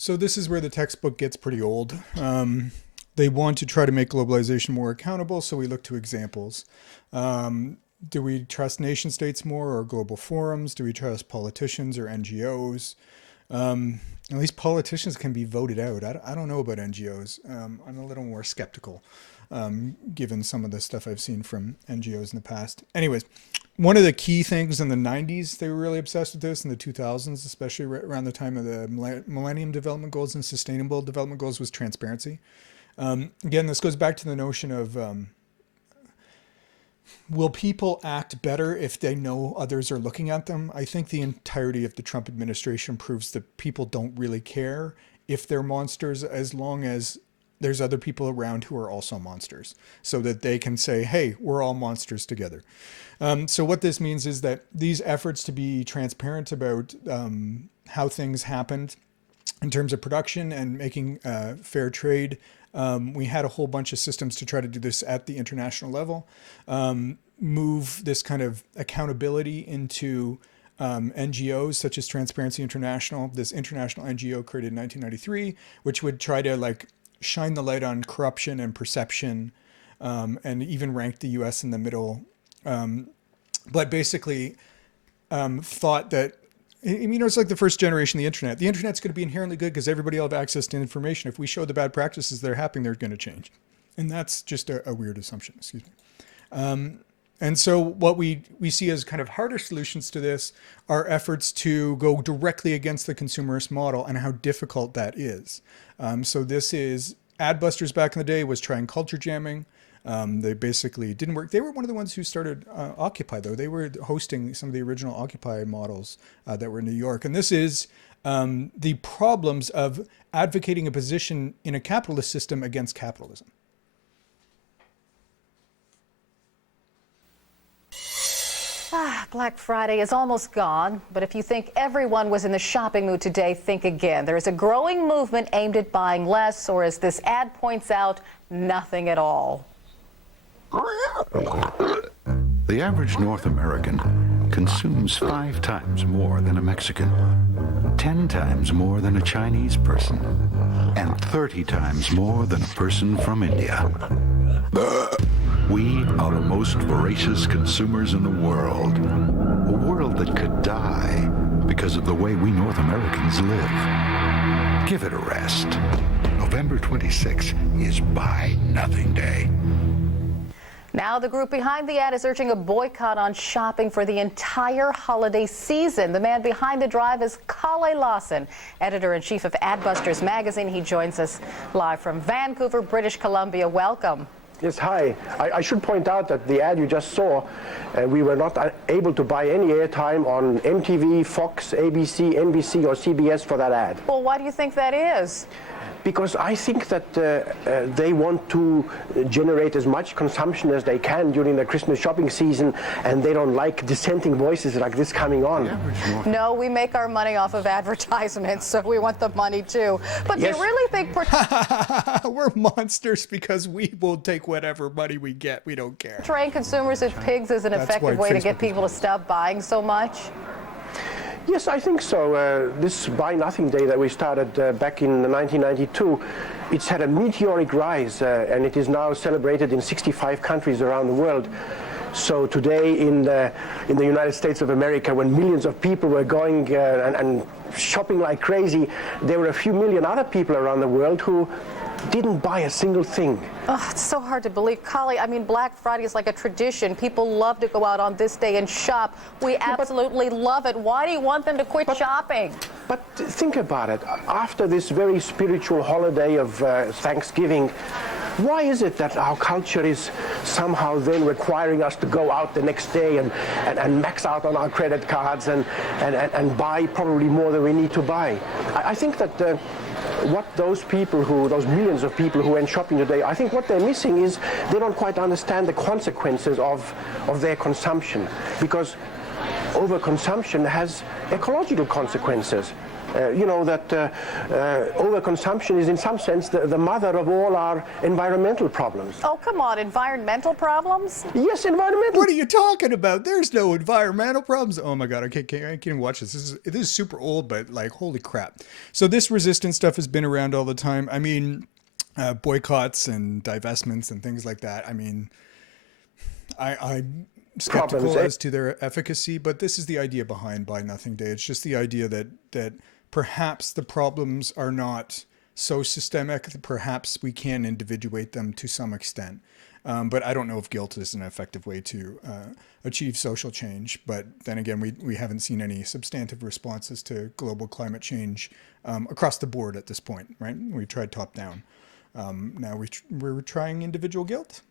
So this is where the textbook gets pretty old. They want to try to make globalization more accountable, so we look to examples. Do we trust nation states more or global forums? Do we trust politicians or NGOs? At least politicians can be voted out. I don't know about NGOs. I'm a little more skeptical, given some of the stuff I've seen from NGOs in the past. Anyways, one of the key things in the 90s, they were really obsessed with this, in the 2000s, especially around the time of the Millennium Development Goals and Sustainable Development Goals, was transparency. Again, this goes back to the notion of, will people act better if they know others are looking at them? I think the entirety of the Trump administration proves that people don't really care if they're monsters, as long as there's other people around who are also monsters, so that they can say, hey, we're all monsters together. So what this means is that these efforts to be transparent about how things happened in terms of production and making fair trade, we had a whole bunch of systems to try to do this at the international level, move this kind of accountability into NGOs such as Transparency International, this international NGO created in 1993, which would try to like shine the light on corruption and perception, and even rank the US in the middle. But basically thought that, it's like the first generation of the internet. The internet's going to be inherently good because everybody will have access to information. If we show the bad practices that are happening, they're going to change. And that's just a weird assumption, excuse me. And so what we see as kind of harder solutions to this are efforts to go directly against the consumerist model and how difficult that is. So this is, Adbusters back in the day was trying culture jamming. They basically didn't work. They were one of the ones who started Occupy, though. They were hosting some of the original Occupy models that were in New York. And this is the problems of advocating a position in a capitalist system against capitalism. Black Friday is almost gone, but if you think everyone was in the shopping mood today, think again. There is a growing movement aimed at buying less, or as this ad points out, nothing at all. The average North American consumes 5 times more than a Mexican, 10 times more than a Chinese person, and 30 times more than a person from India. We are the most voracious consumers in the world, a world that could die because of the way we North Americans live. Give it a rest. November 26th is Buy Nothing Day. Now the group behind the ad is urging a boycott on shopping for the entire holiday season. The man behind the drive is Kalle Lawson, editor-in-chief of Adbusters magazine. He joins us live from Vancouver, British Columbia. Welcome. Yes, hi. I should point out that the ad you just saw, we were not able to buy any airtime on MTV, Fox, ABC, NBC, or CBS for that ad. Well, why do you think that is? Because I think that they want to generate as much consumption as they can during the Christmas shopping season, and they don't like dissenting voices like this coming on. No, we make our money off of advertisements, so we want the money too. But yes. Do you really think we're monsters because we will take whatever money we get. We don't care. portraying consumers as pigs is an effective way to get people to stop buying so much? Yes, I think so. This Buy Nothing Day that we started back in 1992, it's had a meteoric rise, and it is now celebrated in 65 countries around the world. So today in the United States of America, when millions of people were going and shopping like crazy, there were a few million other people around the world who didn't buy a single thing. Oh, it's so hard to believe. Kalle, I mean, Black Friday is like a tradition. People love to go out on this day and shop. We absolutely love it. Why do you want them to quit shopping? But think about it. After this very spiritual holiday of Thanksgiving, why is it that our culture is somehow then requiring us to go out the next day and max out on our credit cards and buy probably more than we need to buy? I think that what those millions of people who went shopping today, I think what they're missing is they don't quite understand the consequences of their consumption, because overconsumption has ecological consequences. that overconsumption is in some sense the mother of all our environmental problems. Oh, come on, environmental problems? Yes, environmental. What are you talking about? There's no environmental problems. Oh my God, I can't even watch this. This is super old, but like, holy crap. So this resistance stuff has been around all the time. I mean, boycotts and divestments and things like that. I mean, I'm skeptical as to their efficacy, but this is the idea behind Buy Nothing Day. It's just the idea that perhaps the problems are not so systemic that perhaps we can individuate them to some extent. But I don't know if guilt is an effective way to achieve social change. But then again, we haven't seen any substantive responses to global climate change across the board at this point, right? We tried top down. Now we're trying individual guilt.